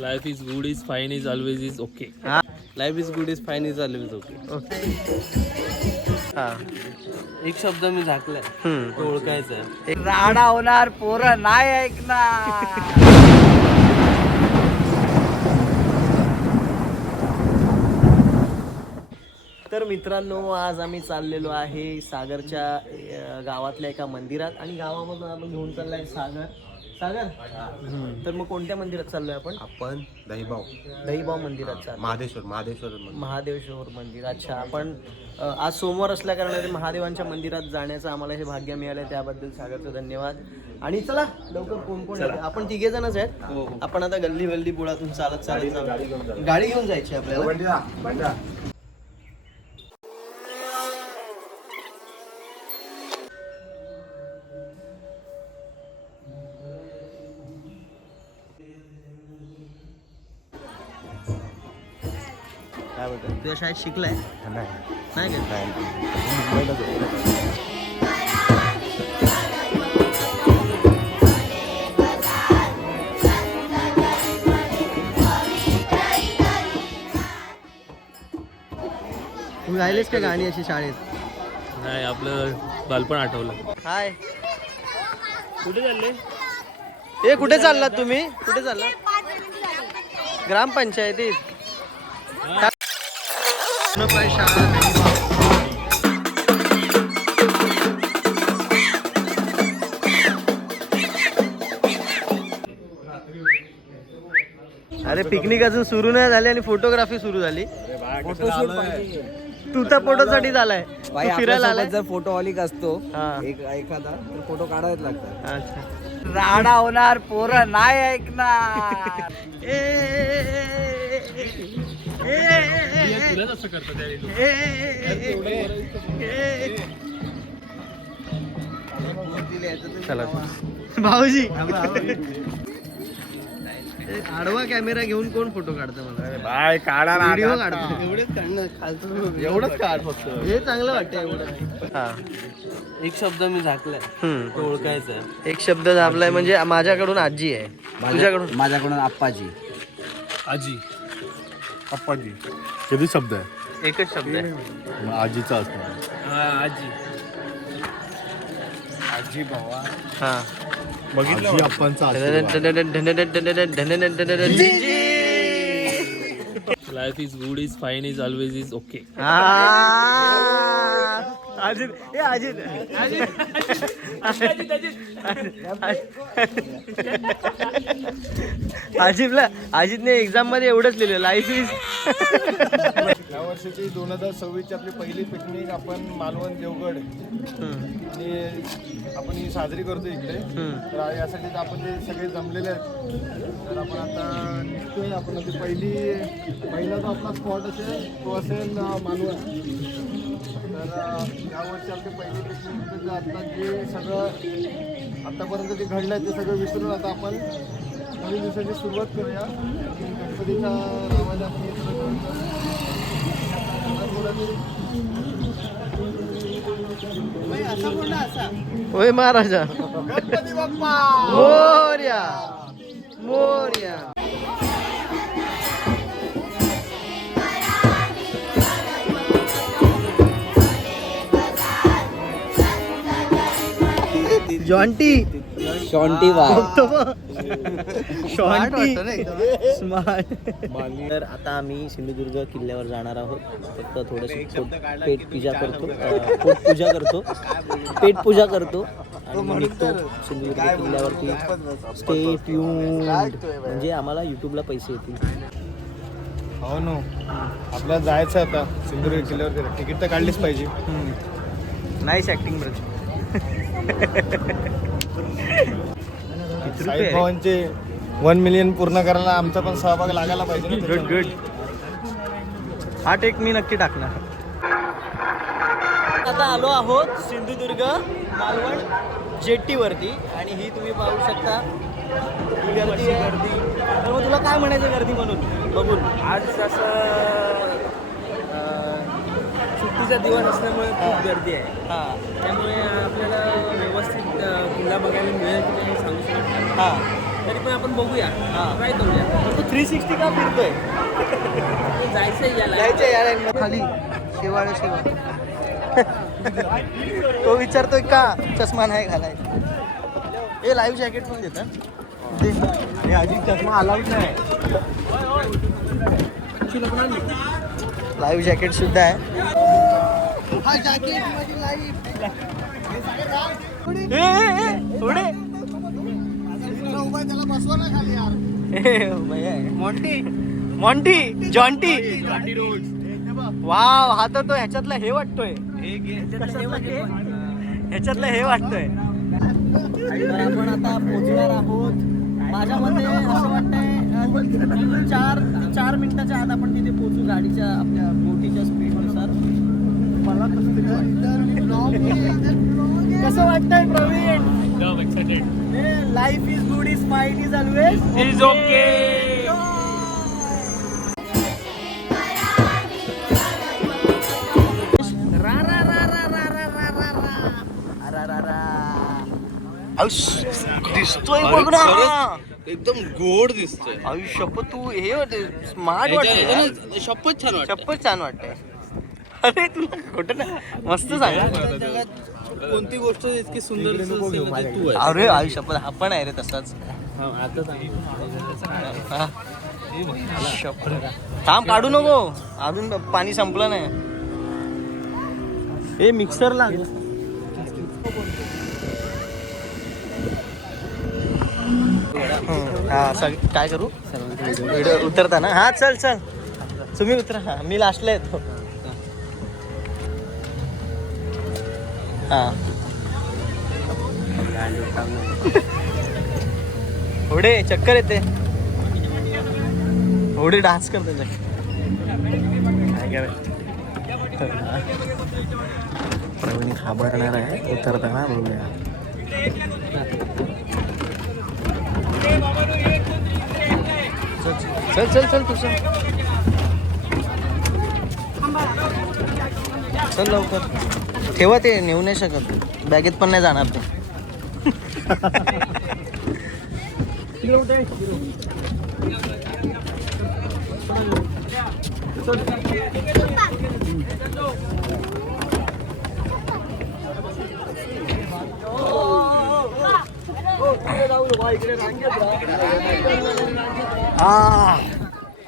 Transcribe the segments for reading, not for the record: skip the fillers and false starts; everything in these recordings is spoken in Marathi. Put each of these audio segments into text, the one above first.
Life is good is fine is always is okay. Life is good is fine is always okay. हा. एक शब्द मी झाकलाय, तो ओळखायचा आहे. राडा होणार, पोरं नाही ऐकणार. तर मित्रांनो, आज आम्ही चाललेलो आहे सागरच्या गावातल्या एका मंदिरात आणि गावामधून आपण घेऊन चाललाय सागर. तर मग कोणत्या मंदिरात चाललोय आपण? आपण दहीबाव मंदिरात चाललो. महादेश्वर मंदिर. अच्छा, आपण आज सोमवार असल्या कारणाने महादेवांच्या मंदिरात जाण्याचं आम्हाला हे भाग्य मिळालं, त्याबद्दल सागरचं धन्यवाद. आणि चला लवकर कोण कोण येते. आपण 3 जणच आहेत. आपण आता गल्ली गल्ली बुळातून चालत गाडी घेऊन जायची आपल्याला. काय बोलतो, तुझ्या शाळेत शिकलाय? नाही का? तू गायलेस का गाणी अशी शाळेत? नाही, आपलं बालपण आठवलं. हाय, कुठे चालले? कुठे चाललात तुम्ही? कुठे चालला? ग्रामपंचायतीत. अरे पिकनिक अजून सुरू नाही झाली आणि फोटोग्राफी सुरू झाली. तू तर फोटोसाठी झालाय, फिरायला आलाय. जर फोटो ऑलिक असतो एखादा तर फोटो काढायच लागतात. अच्छा, राडा होणार, पोरं नाही ऐकणार. तुलाच असं करतात चला भाऊजी. आडवा कॅमेरा घेऊन कोण फोटो काढतं? मला बाय काढा ना, व्हिडिओ काढतो. एवढंच काढ फक्त. हे चांगलं वाटतं एवढं. हा, एक शब्द मी झाकलाय, तो ओळखायचा आहे. एक शब्द दाबलाय म्हणजे माझ्याकडून आजी आहे, तुझ्याकडून? माझ्याकडून आप्पाजी. आजी अप्पाजी किती शब्द आहे? एकच शब्द आहे. आजीचा असणार. आजी आजी भावा. हा, बघितलं अप्पांचा life is good is fine is always is okay. अजितने एक्झाम मध्ये एवढंच लिहिलं, लाईफ इज. या वर्षीची 2026ची आपली पहिली पिकनिक आपण मालवण देवगड आणि आपण ही साजरी करतो इकडे. तर यासाठी आपण ते सगळे जमलेले आहेत. तर आपण आता निघतोय. आपण पहिला जो आपला स्पॉट असेल तो असेल मालवण. तर यावर्षी आपली पहिली पिकनिक आता जे सगळं आतापर्यंत जे घडलं आहे ते सगळं विसरून आता आपण नवीन दिवसाची सुरुवात करूया. गणपतीच्या नावाने आपण हे सगळं होय महाराजा. गणपती बाप्पा मोरया मोरया. जॉन्टी शॉन्टी स्मार्ट. तर आता आम्ही सिंधुदुर्ग किल्ल्यावर जाणार आहोत. फक्त थोडंसं पेटपूजा करतो आणि मग निघतो सिंधुदुर्ग किल्ल्यावरती. स्टे ट्यून्ड, म्हणजे आम्हाला यूट्यूबला पैसे येतील. हो नो, आपल्याला जायचं आता सिंधुदुर्ग किल्ल्यावर. तिकीट तर काढलीच पाहिजे. Nice acting bros. साई भवानचे 1 मिलियन पूर्ण करायला आमचा पण सहभाग लागायला पाहिजे. Good good. हा टेक मी नक्की टाकणार. आता आलो आहोत सिंधुदुर्ग मालवण जेट्टीवरती आणि ही तुम्ही पाहू शकता गर्दी आहे. तर मग तुला काय म्हणायचं गर्दी म्हणून बघून? आज असं सुट्टीचा दिवस असल्यामुळे खूप गर्दी आहे. हां, त्यामुळे आपल्याला व्यवस्थित किल्ला बघायला मिळेल की नाही सांगू शकत. हां, तरी पण आपण बघूया, ट्राय करूया. तो 360 का फिरतोय? जायचं या लाईन खाली शेवाळ शेवा. तो विचारतोय का चष्मा नाही घालायचा. हे लाईव्ह जॅकेट पण देतात. आधी चष्मा अलाउड नाही. लाईव्ह जॅकेट सुद्धा आहे. Monty Monty Jonty wow. हा तर तो ह्याच्यातला हे वाटतोय, ह्याच्यातलं हे वाटतोय. तर आपण आता पोहोचणार आहोत. माझ्या मते असं वाटतंय 4 मिनिटाच्या आत आपण तिथे पोहोचू गाडीच्या आपल्या बोटीच्या स्पीडनुसार. मला कसं वाटतंय Praveen? Life is good is fine is always is okay. दिसतोय बघ ना, एकदम गोड दिसतोय. आयुष्यप तू हे स्मार्ट वाटतंय. शपथ छान वाटत. शपथ छान वाटतंय. अरे तुला खोटं ना, मस्त सांग. कोणती गोष्ट इतकी सुंदर तू आहे. अरे आयुष्यपथ हा पण आहे रे तसाच. हा. थांब काढू नको, अजून पाणी संपलं नाही. हे मिक्सरला हा काय करू व्हिडिओ उतरताना. हा चल चल तुम्ही उतरा. हा मी लास्टला येतो. हा थोडे चक्कर येते, थोडे डान्स करते. प्रवीण घाबरणार आहे उतरताना. बघूया. चल चल चल तुझं चल लवकर. ठेवा ते, नेऊ नाही शकत, बॅगेत पण नाही जाणार ते.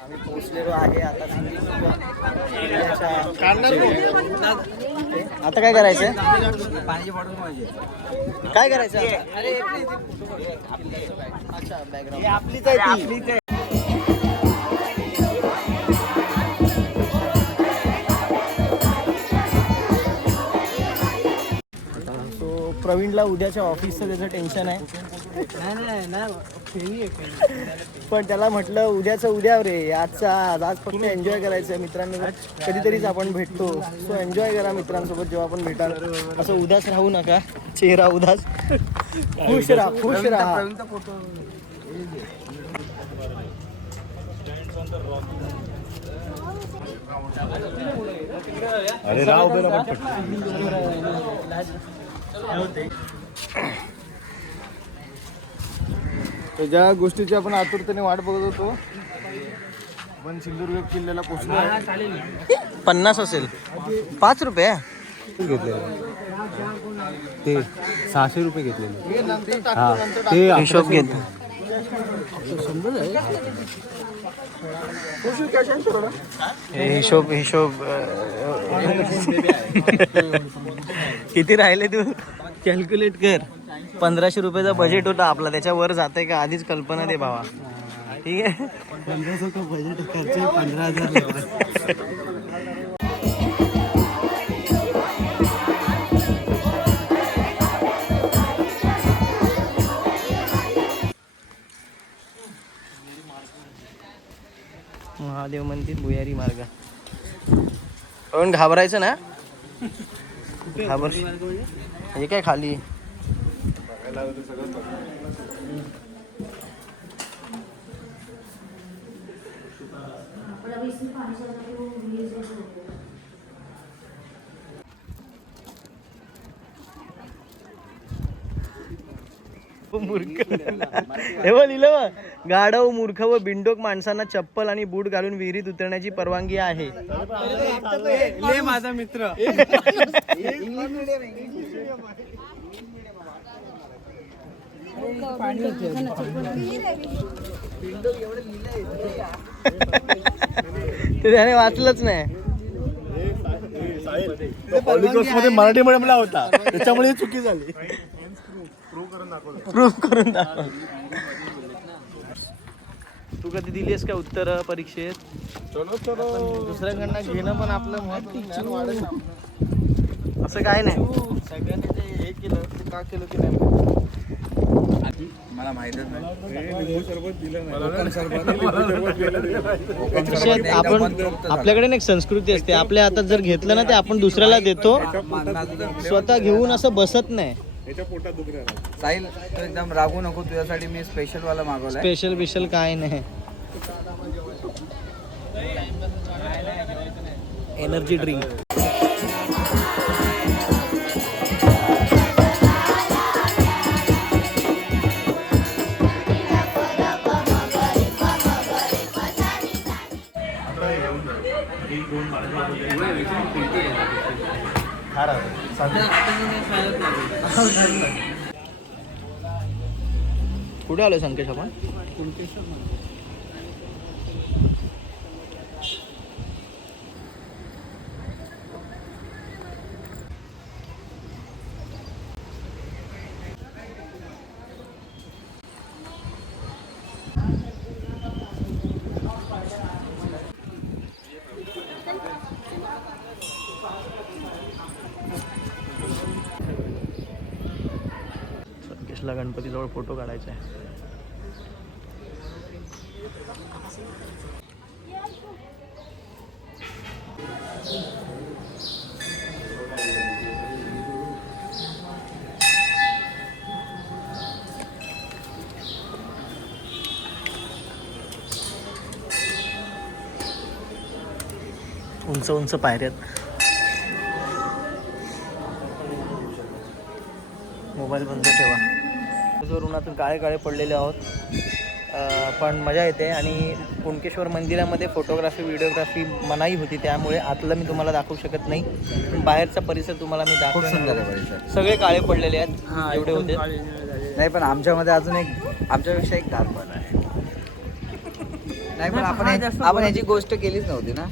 आम्ही पोहोचलेलो आहे आता. आता काय करायचंय? काय करायचं? अच्छा बॅकग्राऊंड आपलीच आहे. सो प्रवीणला उद्याच्या ऑफिसचं त्याचं टेन्शन आहे. पण त्याला म्हटलं उद्याचं उद्या रे, आजचा आज फक्त एन्जॉय करायचं मित्रांनी. कधीतरीच आपण भेटतो, सो एन्जॉय करा मित्रांसोबत जेव्हा आपण भेटाल. असं उदास राहू नका, चेहरा उदास. खुश राहा, खुश राहा. अरे राव ज्या गोष्टीची आपण आतुरतेने वाट बघत होतो, आपण सिंधुदुर्ग किल्ल्याला पोहोचलो. 50 असेल, 5 रुपये घेतलेले ते 600 रुपये घेतलेले. ते हिशोब घेत. हिशोब हिशोब किती राहिले तू कॅल्क्युलेट कर. 1500 रुपयाचा बजेट होता आपला, त्याच्यावर जाते का आधीच कल्पना दे भावा. ठीक आहे 1500 का बजेट खर्च 15,000. महादेव मंदिर भुयारी मार्ग. पण घाबरायचं ना, हे काय खाली. मूर्ख हे बघ लिहिलं बघ, गाढव मूर्ख व बिंडोक माणसांना चप्पल आणि बूट घालून विहिरीत उतरण्याची परवानगी आहे. माझा मित्र ते त्याने वाचलंच नाही. मध्ये मराठी मीडियमला होता त्याच्यामुळे चुकी झाली. प्रूव्ह करून दाखव. तू कधी दिलीस का उत्तर परीक्षेत? दुसऱ्यांकडनं घेणं पण आपलं महत्व. असं काय नाही. सगळ्यांनी ते हे केलं ते का केलं की नाही मला माहितच नाही. आपण आपल्याकडे एक संस्कृती असते, आपल्या हातात जर घेतलं ना ते आपण दुसऱ्याला देतो, स्वतः घेऊन असं बसत नाही. साहिल तू एकदम रागू नको, तुझ्यासाठी मी स्पेशल वाला मागवलाय. स्पेशल बिशल काय नाही. Energy drink. कुठे आलोय संकेश आपण? संकेशला गणपतीजवळ फोटो काढायचा आहे. उंच उंच पायऱ्यात. मोबाईल बंद ठेवा. उन्हातून काळे काळे पडलेले आहोत, पण मजा येते. आणि कुणकेश्वर मंदिरामध्ये फोटोग्राफी व्हिडिओग्राफी मनाई होती, त्यामुळे आतलं मी तुम्हाला दाखवू शकत नाही, पण बाहेरचा परिसर तुम्हाला मी खूप दाखवणार. सुंदर आहे परिसर. सगळे काळे पडलेले आहेत एवढे होते. नाही पण आमच्यामध्ये अजून एक आमच्यापेक्षा एक दार पण आहे. नाही पण आपण याची गोष्ट केलीच नव्हती ना.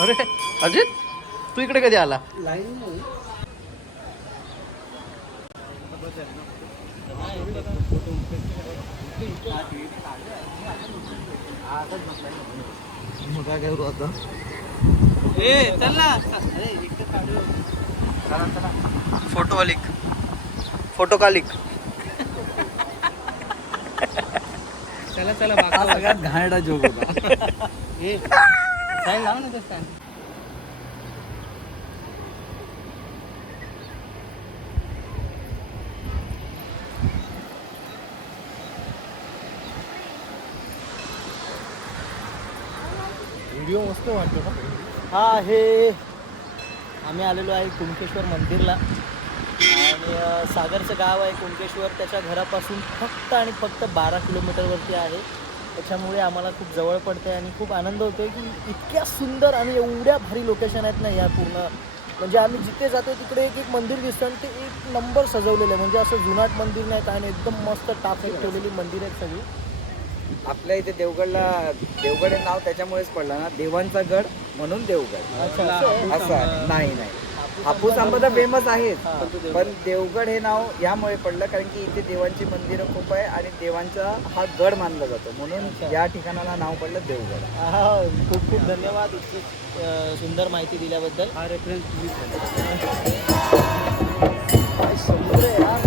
अरे अजित, तू इकडे कधी आला? काय करू आता? फोटो आलिक, फोटो कालिक. चला चला हा सगळ्यात घाणेरडा जोक होता. लाव ना ते stand. व्हिडिओ मस्त वाटतो ना. हा आहे, आम्ही आलेलो आहे कुणकेश्वर मंदिरला. आणि सागरचं गाव आहे कुणकेश्वर, त्याच्या घरापासून फक्त आणि फक्त 12 किलोमीटरवरती आहे. त्याच्यामुळे आम्हाला खूप जवळ पडते आणि खूप आनंद होतो आहे की इतक्या सुंदर आणि एवढ्या भारी लोकेशन आहेत ना या पूर्ण. म्हणजे आम्ही जिथे जातो तिकडे एक एक मंदिर दिसतं आणि ते एक नंबर सजवलेलं आहे. म्हणजे असं जुनाट मंदिर नाही काय नाही, एकदम मस्त टापीत ठेवलेली मंदिर आहेत सगळी. आपल्या इथे देवगडला देवगड हे नाव त्याच्यामुळेच पडलं ना, देवांचा गड म्हणून देवगड. अच्छा, असं आहे. नाही हापूस आंबा तर फेमस आहेच, पण देवगड हे नाव यामुळे पडलं कारण की इथे देवांची मंदिरं खूप आहे आणि देवांचा हा गड मानला जातो, म्हणून या ठिकाणाला नाव पडलं देवगड. खूप खूप धन्यवाद इतकी सुंदर माहिती दिल्याबद्दल. हा रेफरन्स काय समोर आहे यार,